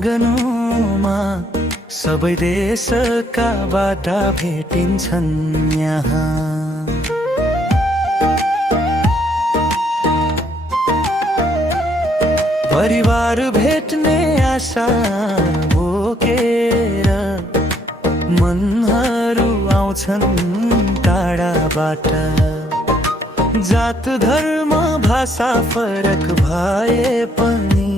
आँगनमा सबै देशका बाटा भेटिन्छन् यहाँ। परिवार भेट्ने आशा बोकेर मनहरू आउँछन् टाढाबाट। जात धर्म भाषा फरक भए पनि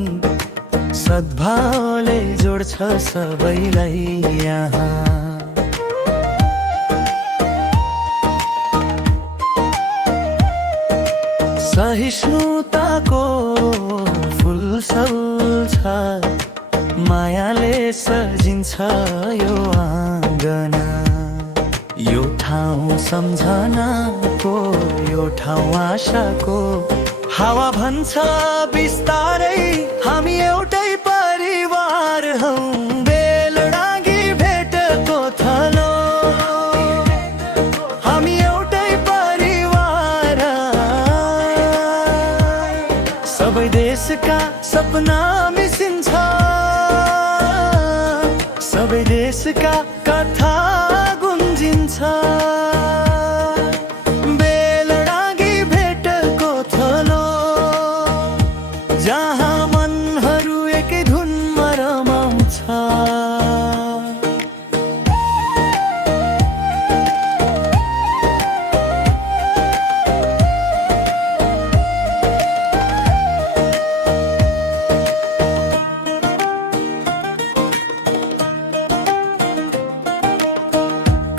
सद्भावले जोड्छ सबैलाई यहाँ। सहिष्णुताको फुल सल्छ, मायाले सजिन्छ यो आँगन। यो ठाउँ सम्झनाको, यो ठाउँ आशाको। हावा भन्छ बिस्तारै हामी एउटै परिवार हौ। बेलडाँगी भेटको थलो हामी एउटै परिवार। सबै देशका सपना मिसिन्छ, सबै देशका कथा गुन्जिन्छ। बेलडाँगी भेटको थलो जहाँ मनहरू एकै धुनमा रमाउँछ।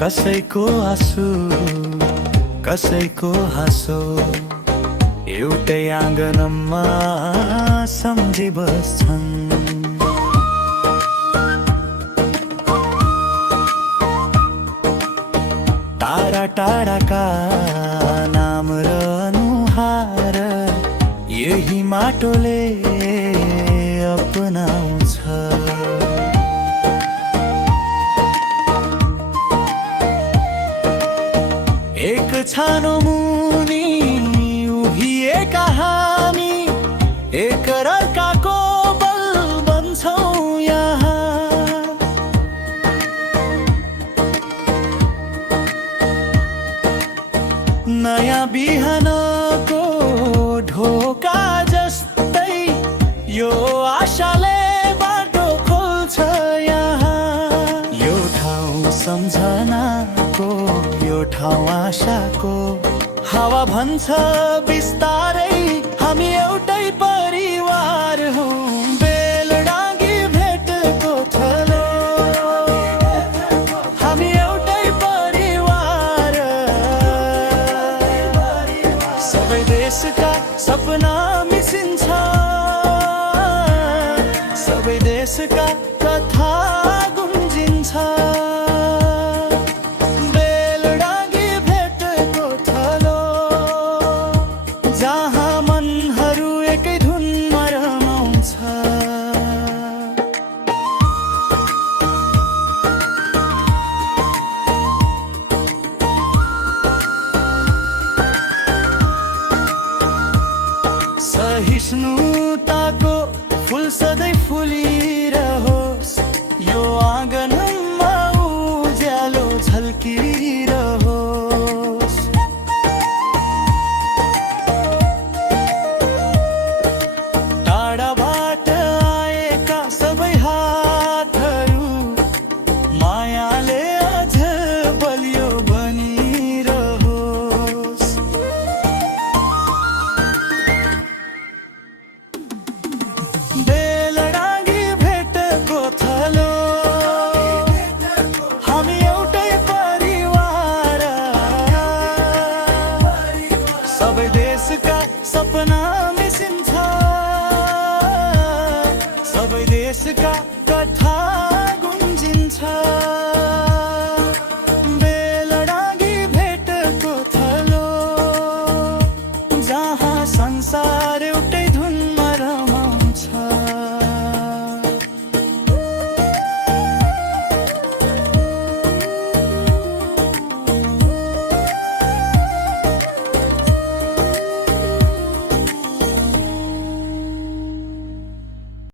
कसैको आँसु कसैको हाँसो एउटै आँगनमा सम्झी बस्छन्। टाढा टाढाका नाम र अनुहार यही माटोले अपनाउँछ। एक छानो मुनि उभिएका हामी एक अर्काको बल बन्छौँ यहाँ। नयाँ बिहानको ढोका जस्तै यो आशाले बाटो खोल्छ यहाँ। यो ठाउँ सम्झनाको, यो ठाउँ आशाको। हावा भन्छ बिस्तारै हामी एउटै परिवार हौ। बेलडाँगी भेटको थलो हामी एउटै परिवार। सबै देशका सपना मिसिन्छ, सबै देशका कथा गुन्जिन्छ। जहाँ मनहरू एकै धुनमा रमाउँछ। सहिष्णुताको फुल सधैँ फुलिरहोस्, यो आँगनमा उज्यालो झल्किरहोस्। टाढाबाट आएका सबै हातहरू मायाले अझ बलियो बनिरहोस्। बेलडाँगी भेटको थलो हामी एउटै परिवार। सबै देशका सपना मिसिन्छ, सबै देशका कथा